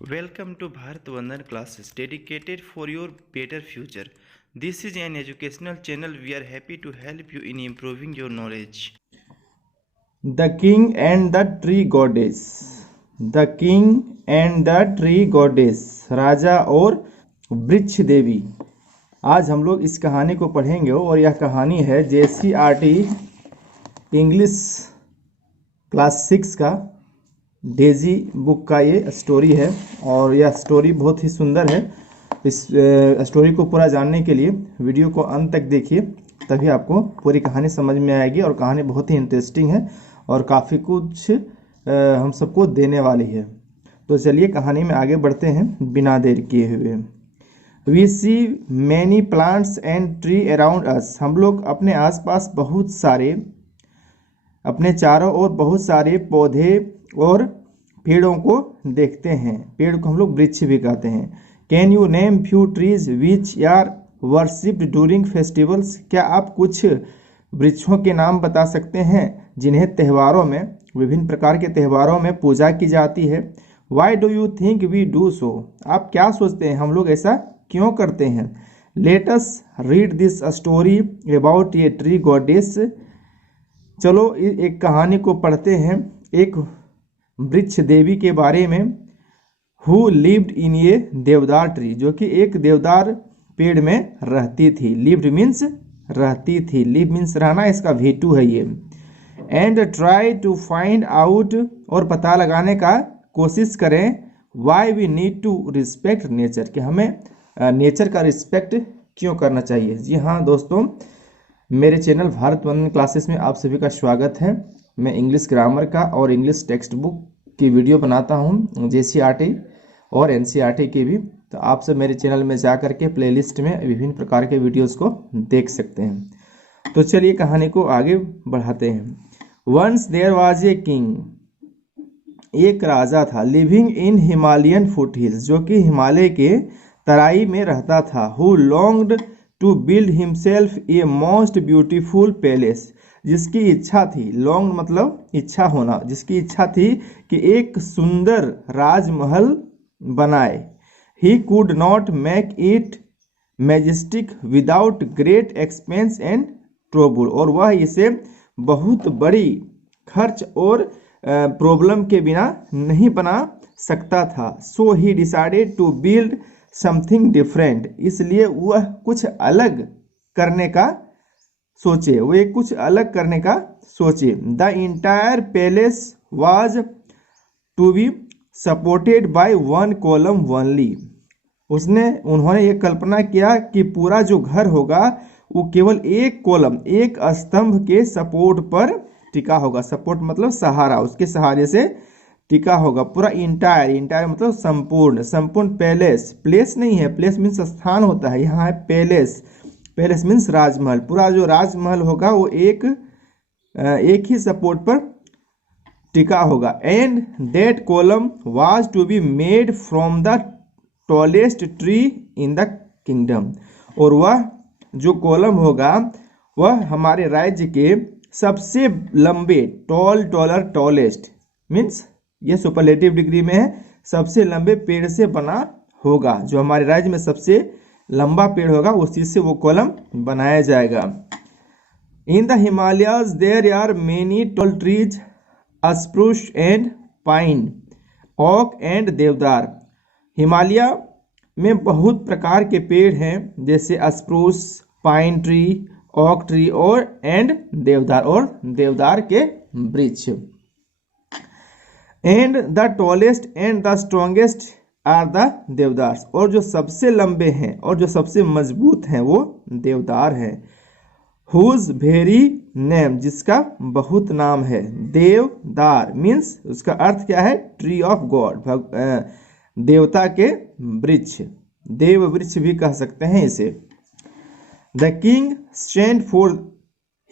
Welcome to Bharat Vandan classes dedicated for your better future. This is an educational channel. We are happy to help you in improving your knowledge. The King and the Tree Goddess. The King and the Tree Goddess. राजा और वृक्ष देवी। आज हम लोग इस कहानी को पढ़ेंगे और यह कहानी है JCRT इंग्लिश क्लास 6 का डेजी बुक का ये स्टोरी है और यह स्टोरी बहुत ही सुंदर है। इस स्टोरी को पूरा जानने के लिए वीडियो को अंत तक देखिए, तभी आपको पूरी कहानी समझ में आएगी। और कहानी बहुत ही इंटरेस्टिंग है और काफ़ी कुछ हम सबको देने वाली है। तो चलिए कहानी में आगे बढ़ते हैं बिना देर किए हुए। We see many plants and tree around us. हम लोग अपने आसपास बहुत सारे, अपने चारों ओर बहुत सारे पौधे और पेड़ों को देखते हैं। पेड़ को हम लोग वृक्ष भी कहते हैं। Can you name few trees which are worshipped during festivals. क्या आप कुछ वृक्षों के नाम बता सकते हैं जिन्हें त्योहारों में, विभिन्न प्रकार के त्योहारों में पूजा की जाती है। Why do you think we do so. आप क्या सोचते हैं हम लोग ऐसा क्यों करते हैं। Let us read this story about a tree goddess. चलो एक कहानी को पढ़ते हैं एक वृक्ष देवी के बारे में। हु लिव्ड इन ए देवदार ट्री, जो कि एक देवदार पेड़ में रहती थी। लिव्ड मीन्स रहती थी, लिव मीन्स रहना, इसका V2 है ये। And try to find out, और पता लगाने का कोशिश करें। Why we need to respect nature, कि हमें नेचर का रिस्पेक्ट क्यों करना चाहिए। जी हाँ दोस्तों, मेरे चैनल भारत वंदन क्लासेस में आप सभी का स्वागत है। मैं इंग्लिश ग्रामर का और इंग्लिश टेक्स्ट बुक की वीडियो बनाता हूँ, JCRT और NCERT की भी। तो आप सब मेरे चैनल में जा करके प्लेलिस्ट में विभिन्न प्रकार के वीडियोस को देख सकते हैं। तो चलिए कहानी को आगे बढ़ाते हैं। Once there was a king, एक राजा था। Living in Himalayan foot hills, जो कि हिमालय के तराई में रहता था। Who longed to build himself a most beautiful palace, जिसकी इच्छा थी, लॉन्ग मतलब इच्छा होना, जिसकी इच्छा थी कि एक सुंदर राजमहल बनाए। He could not make it majestic without great expense and trouble, और वह इसे बहुत बड़ी खर्च और प्रॉब्लम के बिना नहीं बना सकता था। So he decided to build something different, इसलिए वह कुछ अलग करने का सोचे, वे कुछ अलग करने का सोचे। The entire palace was to be supported by one column only, उन्होंने ये कल्पना किया कि पूरा जो घर होगा वो केवल एक कॉलम, एक स्तंभ के सपोर्ट पर टिका होगा। सपोर्ट मतलब सहारा, उसके सहारे से टिका होगा पूरा। इंटायर, इंटायर मतलब संपूर्ण, संपूर्ण पैलेस, प्लेस नहीं है, प्लेस मीन्स स्थान होता है, यहाँ है पैलेस, पैलेस मीन्स राजमहल। पूरा जो राजमहल होगा वो एक ही सपोर्ट पर टिका होगा। And that column was to be made from the tallest tree in the kingdom, और वह जो कॉलम होगा वह हमारे राज्य के सबसे लंबे, टॉल, टॉलर, टॉलेस्ट मीन्स ये सुपरलेटिव डिग्री में है, सबसे लंबे पेड़ से बना होगा। जो हमारे राज्य में सबसे लंबा पेड़ होगा उस चीज से वो कॉलम बनाया जाएगा। In the Himalayas there are many tall trees, spruce and pine, oak and deodar. Himalaya में बहुत प्रकार के पेड़ हैं, जैसे spruce, pine tree, oak tree और एंड देवदार, और देवदार के वृक्ष। And the tallest and the strongest are the deodars, और जो सबसे लंबे हैं और जो सबसे मजबूत हैं वो देवदार हैं। हुज वेरी नेम, जिसका बहुत नाम है। देवदार मीन्स उसका अर्थ क्या है, ट्री ऑफ गॉड, देवता के वृक्ष, देव वृक्ष भी कह सकते हैं इसे। The king sent for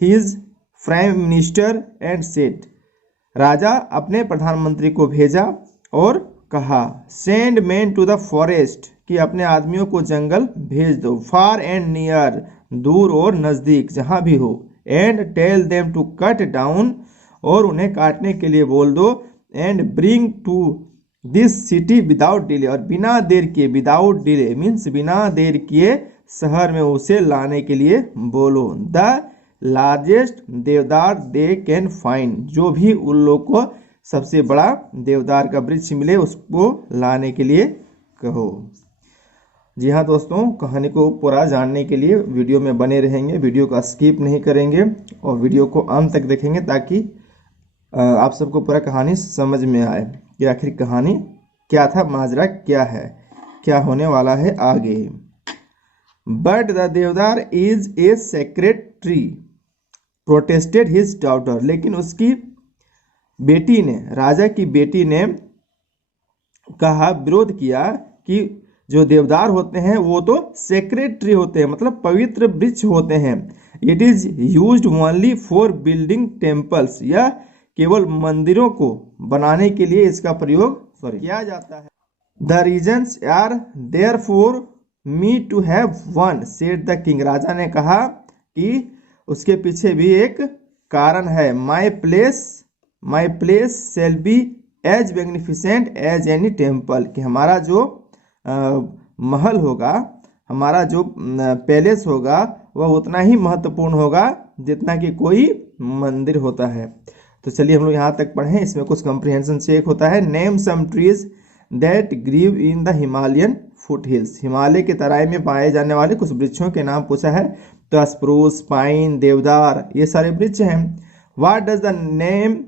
his prime minister and said, राजा अपने प्रधानमंत्री को भेजा और कहा, send man to the forest, कि अपने आदमियों को जंगल भेज दो। फार एंड नियर, दूर और नजदीक, जहां भी हो। And tell them to cut down, और उन्हें काटने के लिए बोल दो। And bring to this city without delay, और बिना देर किए, विदाउट डिले मीन्स बिना देर किए शहर में उसे लाने के लिए बोलो। द लार्जेस्ट देवदार दे कैन फाइंड, जो भी उन लोग को सबसे बड़ा देवदार का वृक्ष मिले उसको लाने के लिए कहो। जी हाँ दोस्तों, कहानी को पूरा जानने के लिए वीडियो में बने रहेंगे, वीडियो को स्किप नहीं करेंगे और वीडियो को अंत तक देखेंगे ताकि आप सबको पूरा कहानी समझ में आए कि आखिर कहानी क्या था, माजरा क्या है, क्या होने वाला है आगे। But the deodar is a sacred tree protested his daughter, लेकिन उसकी बेटी ने, राजा की बेटी ने कहा, विरोध किया कि जो देवदार होते हैं वो तो सेक्रेट ट्री होते हैं, मतलब पवित्र वृक्ष होते हैं। It is used only for building temples, यह केवल मंदिरों को बनाने के लिए इसका प्रयोग किया जाता है। The reasons are there for me to have one, said the king, राजा ने कहा कि उसके पीछे भी एक कारण है। My place shall be as magnificent as any temple, कि हमारा जो महल होगा, हमारा जो पैलेस होगा वह उतना ही महत्वपूर्ण होगा जितना कि कोई मंदिर होता है। तो चलिए हम लोग यहाँ तक पढ़ें, इसमें कुछ कंप्रीहेंशन चेक होता है। Name some trees that grow in the Himalayan foot hills, Himalaya के तराई में पाए जाने वाले कुछ वृक्षों के नाम पूछा है। तो स्प्रूस, पाइन, देवदार, ये सारे वृक्ष हैं। What does the name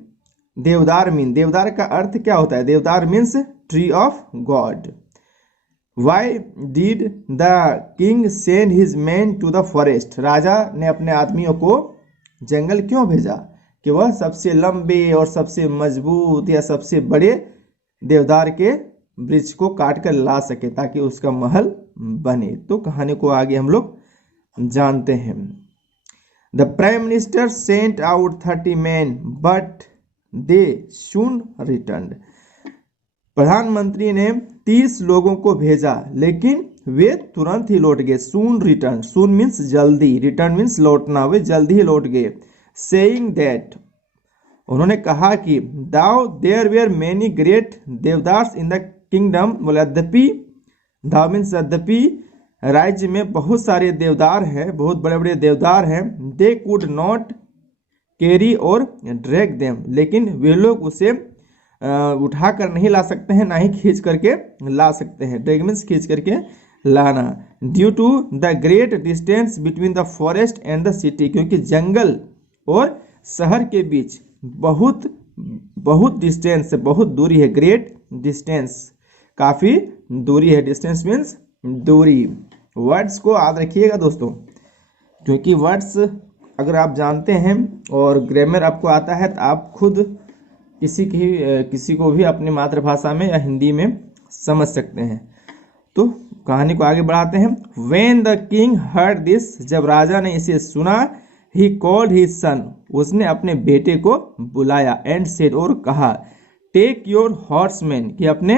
deodar mean, देवदार का अर्थ क्या होता है? Deodar means tree of God. Why did the king send his man to the forest, राजा ने अपने आदमियों को जंगल क्यों भेजा? कि वह सबसे लंबे और सबसे मजबूत या सबसे बड़े देवदार के वृक्ष को काट कर ला सके ताकि उसका महल बने। तो कहानी को आगे हम लोग जानते हैं। The prime minister sent out 30 men but they soon return, प्रधानमंत्री ने 30 लोगों को भेजा लेकिन वे तुरंत ही लौट गए। सून रिटर्न, सून मीन्स जल्दी, रिटर्न मीन्स लौटना, वे जल्दी ही लौट गए। सेइंग दैट, उन्होंने कहा कि though there were many great deodars in the kingdom, बोले यद्यपि, दाउ मीन्स यद्यपि राज्य में बहुत सारे देवदार हैं, बहुत बड़े बड़े देवदार हैं। दे कुड नॉट कैरी और ड्रैग देम, लेकिन वे लोग उसे उठा कर नहीं ला सकते हैं, ना ही खींच करके ला सकते हैं। ड्रैग मीन्स खींच करके लाना। Due to the great distance between the forest and the city, क्योंकि जंगल और शहर के बीच बहुत डिस्टेंस है, बहुत दूरी है। ग्रेट डिस्टेंस, काफ़ी दूरी है। डिस्टेंस मीन्स दूरी। वर्ड्स को याद रखिएगा दोस्तों, क्योंकि वर्ड्स अगर आप जानते हैं और ग्रामर आपको आता है तो आप खुद किसी को भी अपनी मातृभाषा में या हिंदी में समझ सकते हैं। तो कहानी को आगे बढ़ाते हैं। When the king heard this, जब राजा ने इसे सुना, he called his son, उसने अपने बेटे को बुलाया, and said, और कहा, take your horsemen, कि अपने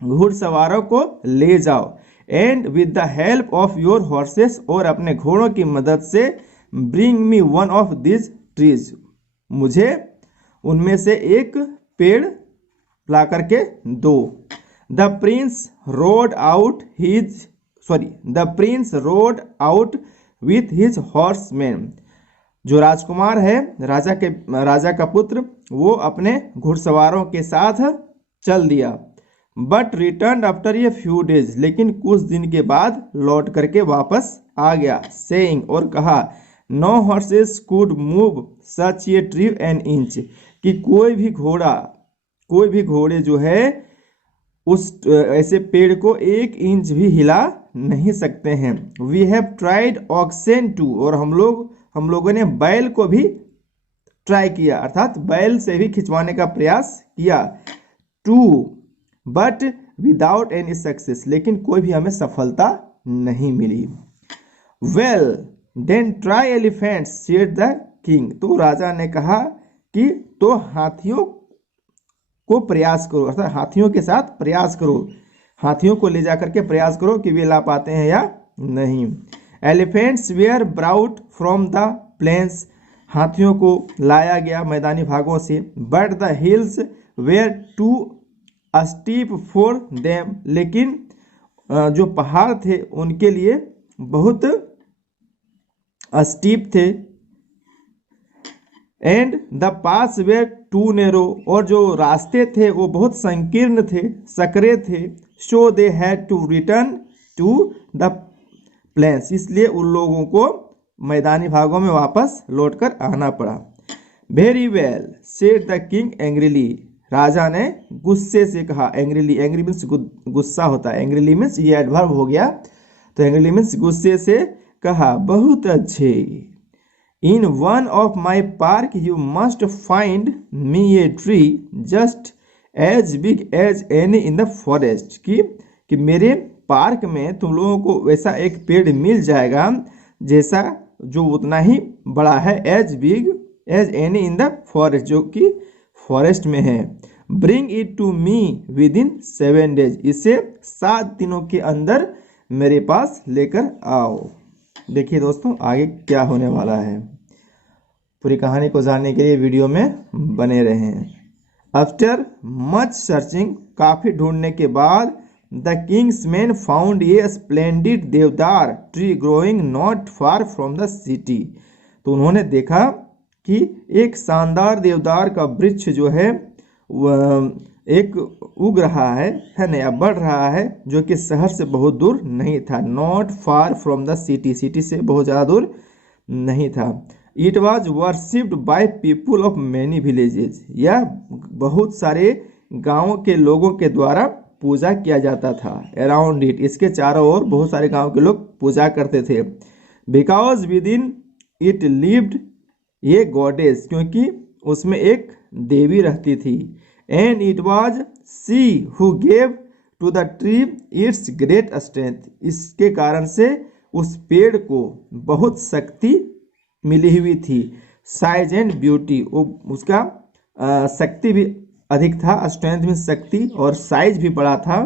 घुड़सवारों को ले जाओ, and with the help of your horses, और अपने घोड़ों की मदद से, bring me one of these trees, मुझे उनमें से एक पेड़ ला करके दो। The prince rode out with his horsemen, जो राजकुमार है, राजा का पुत्र, वो अपने घुड़सवारों के साथ चल दिया। But return after a few days, लेकिन कुछ दिन के बाद लौट करके वापस आ गया। सेइंग, और कहा, no horses could move such a tree an inch, कि कोई भी घोड़े जो है उस ऐसे पेड़ को 1 इंच भी हिला नहीं सकते हैं। वी हैव ट्राइड ऑक्सेन टू, और हम लोगों ने बैल को भी ट्राई किया, अर्थात बैल से भी खिंचवाने का प्रयास किया। To but without any success, लेकिन कोई भी हमें सफलता नहीं मिली। Well then try elephants, said the king, तो राजा ने कहा कि तो हाथियों को प्रयास करो, अर्थात हाथियों के साथ प्रयास करो, हाथियों को ले जाकर के प्रयास करो कि वे ला पाते हैं या नहीं। Elephants were brought from the plains, हाथियों को लाया गया मैदानी भागों से। But the hills were too steep for them, लेकिन जो पहाड़ थे उनके लिए बहुत स्टीप थे। And the pass way too narrow, और जो रास्ते थे वो बहुत संकीर्ण थे, सकरे थे। So they had to return to the plains, इसलिए उन लोगों को मैदानी भागों में वापस लौटकर आना पड़ा। Very well said the king angrily, राजा ने गुस्से से कहा। एंग्रीली, एंग्री मीन्स गुस्सा होता है, एंग्रीली मीन्स ये एडवर्ब हो गया, तो एंग्रीली मीन्स गुस्से से कहा, बहुत अच्छे। In one of my park you must find me a tree just as big as any in the forest, कि मेरे पार्क में तुम लोगों को वैसा एक पेड़ मिल जाएगा जैसा जो उतना ही बड़ा है, as big as any in the forest, जो कि फॉरेस्ट में है। Bring it to me within 7 days, इसे 7 दिनों के अंदर मेरे पास लेकर आओ। देखिए दोस्तों आगे क्या होने वाला है, पूरी कहानी को जानने के लिए वीडियो में बने रहें। आफ्टर मच सर्चिंग, काफ़ी ढूंढने के बाद, the king's man found a splendid deodar tree growing not far from the city, तो उन्होंने देखा कि एक शानदार देवदार का वृक्ष जो है एक उग रहा है ना, या बढ़ रहा है, जो कि शहर से बहुत दूर नहीं था। Not far from the city, city से बहुत ज़्यादा दूर नहीं था। It was worshipped bye people of many villages, यह बहुत सारे गाँव के लोगों के द्वारा पूजा किया जाता था। अराउंड इट, इसके चारों ओर बहुत सारे गांव के लोग पूजा करते थे। Because within it lived the goddess, क्योंकि उसमें एक देवी रहती थी। And it was she who gave to the tree its great strength, इसके कारण से उस पेड़ को बहुत शक्ति मिली हुई थी। साइज एंड ब्यूटी, उसका शक्ति भी अधिक था, स्ट्रेंथ में शक्ति, और साइज भी बड़ा था,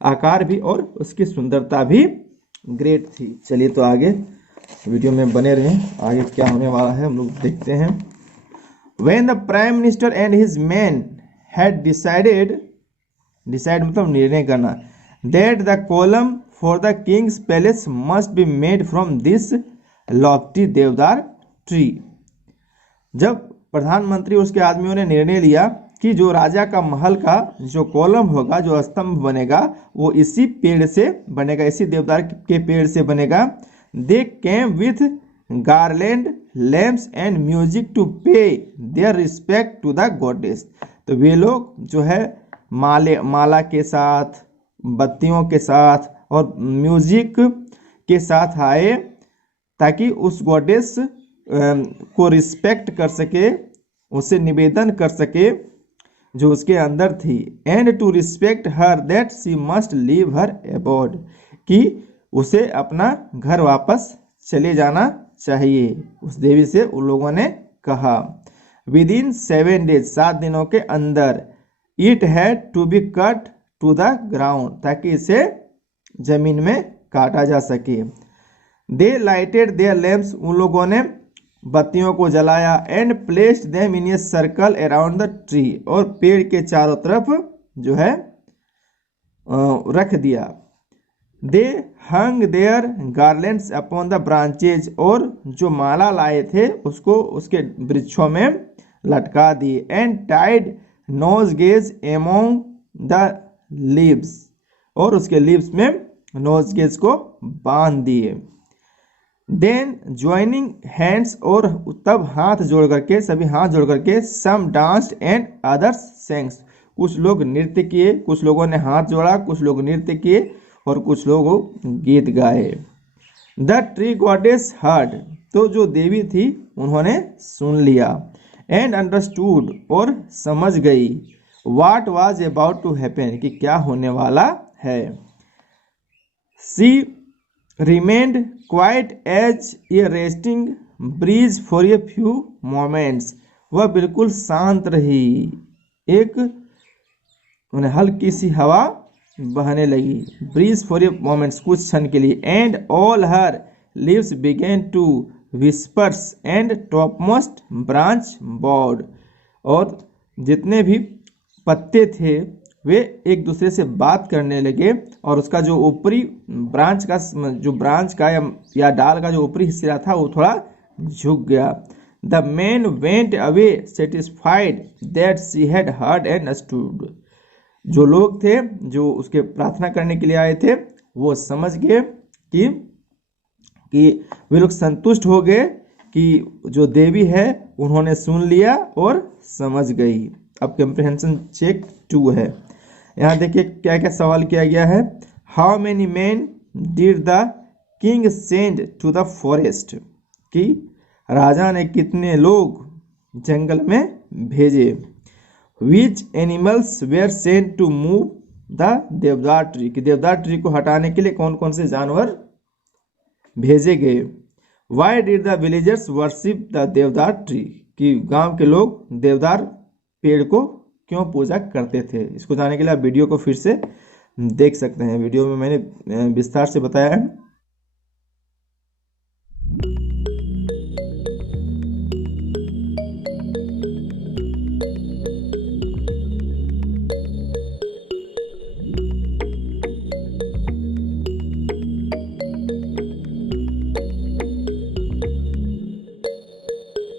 आकार भी, और उसकी सुंदरता भी ग्रेट थी। चलिए तो आगे वीडियो में बने रहें, आगे क्या होने वाला है हम लोग देखते हैं। When the Prime Minister and his men had decided मतलब निर्णय करना, that the column for the king's palace must be made from this lofty देवदार tree, जब प्रधानमंत्री और उसके आदमियों ने निर्णय लिया कि जो राजा का महल का जो कॉलम होगा, जो स्तंभ बनेगा, वो इसी पेड़ से बनेगा, इसी देवदार के पेड़ से बनेगा। They came with garland lamps and music to pay their respect to the goddess, तो वे लोग जो है माला के साथ, बत्तियों के साथ और म्यूजिक के साथ आए, ताकि उस गॉडेस को रिस्पेक्ट कर सके, उसे निवेदन कर सके जो उसके अंदर थी। And to respect her that she must leave her abode, कि उसे अपना घर वापस चले जाना चाहिए, उस देवी से उन लोगों ने कहा। विद इन 7 days, 7 दिनों के अंदर, it had to be cut to the ground, ताकि इसे जमीन में काटा जा सके। दे लाइटेड देयर लैम्प्स, उन लोगों ने बत्तियों को जलाया। And placed them in a circle around the tree, और पेड़ के चारों तरफ जो है रख दिया। They hung their garlands upon the branches, और जो माला लाए थे उसको उसके वृक्षों में लटका दिए। And tied nosegays among the leaves, और उसके लीव्स में नोज गेज को बांध दिए। देन ज्वाइनिंग हैंड्स, और तब हाथ जोड़ करके, सभी हाथ जोड़ करके, सम डांस्ड एंड अदर्स सेंग्स, कुछ लोग नृत्य किए, कुछ लोगों ने हाथ जोड़ा, कुछ लोग नृत्य किए, और कुछ लोग गीत गाए। द ट्री गॉडेस हर्ड, तो जो देवी थी उन्होंने सुन लिया। एंड अंडरस्टूड, और समझ गई। What was about to happen, कि क्या होने वाला है। She remained quite as a resting breeze for a few moments, वह बिल्कुल शांत रही, एक उन्हें हल्की सी हवा बहने लगी। ब्रीज फॉर ए मोमेंट्स, कुछ क्षण के लिए। And all her leaves began to whispers and topmost branch bowed, और जितने भी पत्ते थे वे एक दूसरे से बात करने लगे और उसका जो ऊपरी ब्रांच का या डाल का जो ऊपरी हिस्सा था वो थोड़ा झुक गया। The man went away satisfied that she had heard and understood. जो लोग थे जो उसके प्रार्थना करने के लिए आए थे वो समझ गए कि वे लोग संतुष्ट हो गए कि जो देवी है उन्होंने सुन लिया और समझ गई। अब कंप्रिहेंशन चेक 2 है। यहाँ देखिए क्या क्या सवाल किया गया है। How many man did the king send to the forest, कि राजा ने कितने लोग जंगल में भेजे। Which animals were sent to move the deodar tree, कि देवदार ट्री को हटाने के लिए कौन कौन से जानवर भेजे गए। Y did the villagers worship the deodar tree, कि गांव के लोग देवदार पेड़ को क्यों पूजा करते थे। इसको जानने के लिए आप वीडियो को फिर से देख सकते हैं। वीडियो में मैंने विस्तार से बताया है।